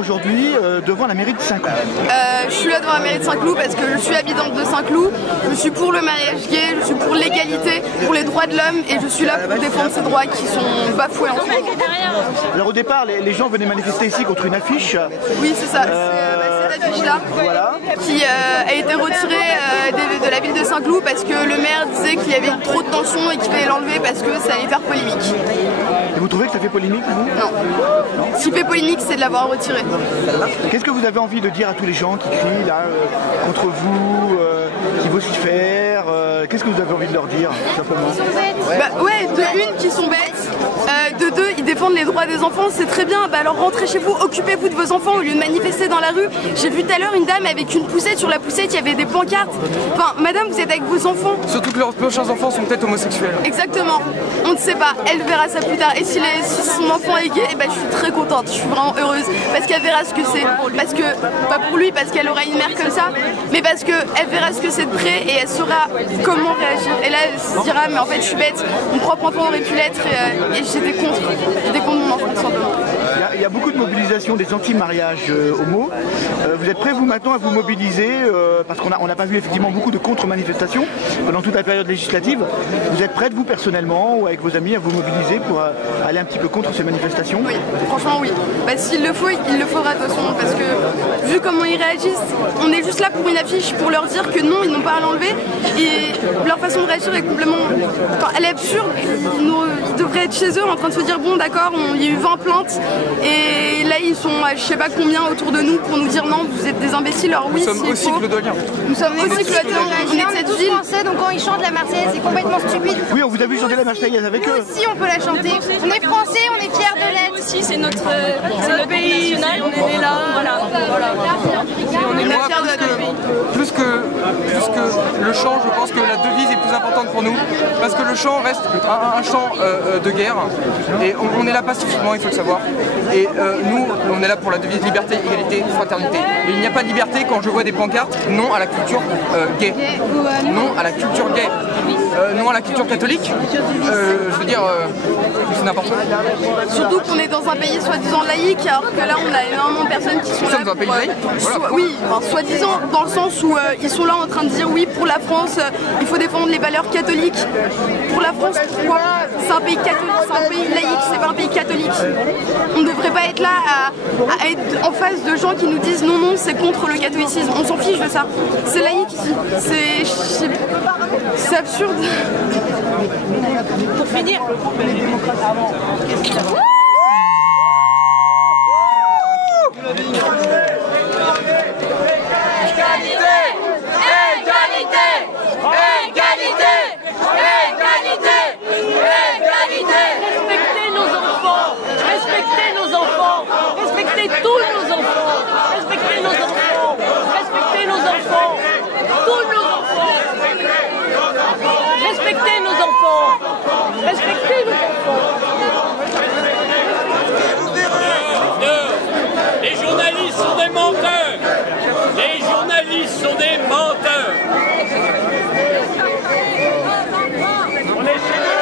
Aujourd'hui devant la mairie de Saint-Cloud. Je suis là devant la mairie de Saint-Cloud parce que je suis habitante de Saint-Cloud, je suis pour le mariage gay, je suis pour l'égalité, pour les droits de l'homme et je suis là pour défendre ces droits qui sont bafoués en ce moment. Alors au départ, les gens venaient manifester ici contre une affiche. Oui, c'est ça, c'est cette affiche-là qui a été retirée de la ville de Saint-Cloud parce que le maire disait qu'il y avait trop de tension et qu'il fallait l'enlever parce que ça allait faire polémique. Et vous trouvez que ça fait polémique, vous? Non. Ce qui fait polémique, c'est de l'avoir retiré. Qu'est-ce que vous avez envie de dire à tous les gens qui crient là contre vous, qui vocifèrent? Qu'est-ce que vous avez envie de leur dire, simplement? Bah, ouais, de une, qui sont bêtes. De deux, ils défendent les droits des enfants, c'est très bien. Bah alors rentrez chez vous, occupez-vous de vos enfants au lieu de manifester dans la rue. J'ai vu tout à l'heure une dame avec une poussette, sur la poussette il y avait des pancartes. Enfin, madame, vous êtes avec vos enfants. Surtout que leurs prochains enfants sont peut-être homosexuels. Exactement, on ne sait pas, elle verra ça plus tard. Et si son enfant est gay, bah, je suis très contente, je suis vraiment heureuse. Parce qu'elle verra ce que c'est. Parce que, pas pour lui, parce qu'elle aura une mère comme ça, mais parce qu'elle verra ce que c'est de près et elle saura comment réagir. Et là, elle se dira, mais en fait, je suis bête, mon propre enfant aurait pu l'être et j'étais contre. J'étais contre mon enfant, tout simplement. Il y a beaucoup de mobilisation des anti-mariages homo. Vous êtes prêts, vous, maintenant, à vous mobiliser parce qu'on n'a pas vu effectivement beaucoup de contre-manifestations pendant toute la période législative. Vous êtes prête, vous, personnellement, ou avec vos amis, à vous mobiliser pour aller un petit peu contre ces manifestations? Oui, franchement, oui. Bah, s'il le faut, il le faudra de toute façon, parce que vu comment ils réagissent, on est juste là pour une affiche, pour leur dire que non, ils n'ont pas à l'enlever. Et leur façon de réagir est complètement... Enfin, elle est absurde. Ils devraient être chez eux en train de se dire, bon, d'accord, il y a eu 20 plaintes, et là, ils sont à je sais pas combien autour de nous pour nous dire, non, vous êtes des imbéciles. Alors oui, nous sommes aussi clodoliens. Nous sommes aussi clodoliens. On est de cette ville. Français, donc quand ils chantent la Marseillaise, c'est complètement stupide. Oui, on vous a vu chanter la Marseillaise avec eux. Nous aussi, on peut la chanter. On est français, on est fiers de l'être. Nous aussi, c'est notre pays national, on est né là, voilà. On est fiers de notre pays. Plus que le chant, je pense que la devise est plus importante pour nous, parce que le chant reste un chant de guerre, et on est là pacifiquement, il faut le savoir. Et nous, on est là pour la devise liberté, égalité, fraternité. Et il n'y a pas de liberté quand je vois des pancartes non à la culture gay, non à la culture gay, non à la culture catholique. Je veux dire, c'est n'importe quoi. Surtout qu'on est dans un pays soi-disant laïque, alors que là on a énormément de personnes qui sont là. Nous sommes dans un pays laïque. Voilà. Oui, enfin, soi-disant dans le sens où ils sont là en train de dire oui pour la France, il faut défendre les valeurs catholiques. Pour la France, pourquoi? C'est un pays catholique, c'est un pays laïque, c'est pas un pays catholique. On ne devrait pas être là à être en face de gens qui nous disent non, non, c'est contre le catholicisme. On s'en fiche de ça. C'est laïque ici. C'est absurde. Pour finir. respectez nos enfants. Respectez nos enfants. Les journalistes sont des menteurs. Les journalistes sont des menteurs. On est chez nous.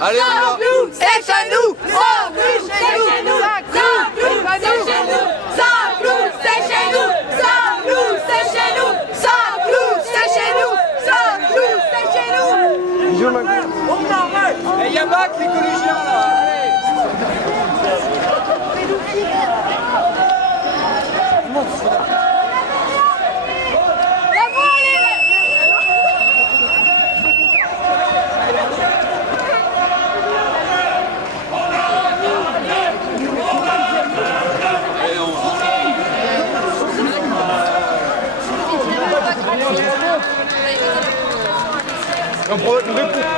Allez, on y va. C'est chez nous, sans plus, c'est chez nous, sans plus, c'est chez nous, sans plus, c'est chez nous, sans plus, c'est chez nous, sans plus, c'est chez nous, sans plus, c'est chez nous. Et il y a Mac, les collégiens là. On répond.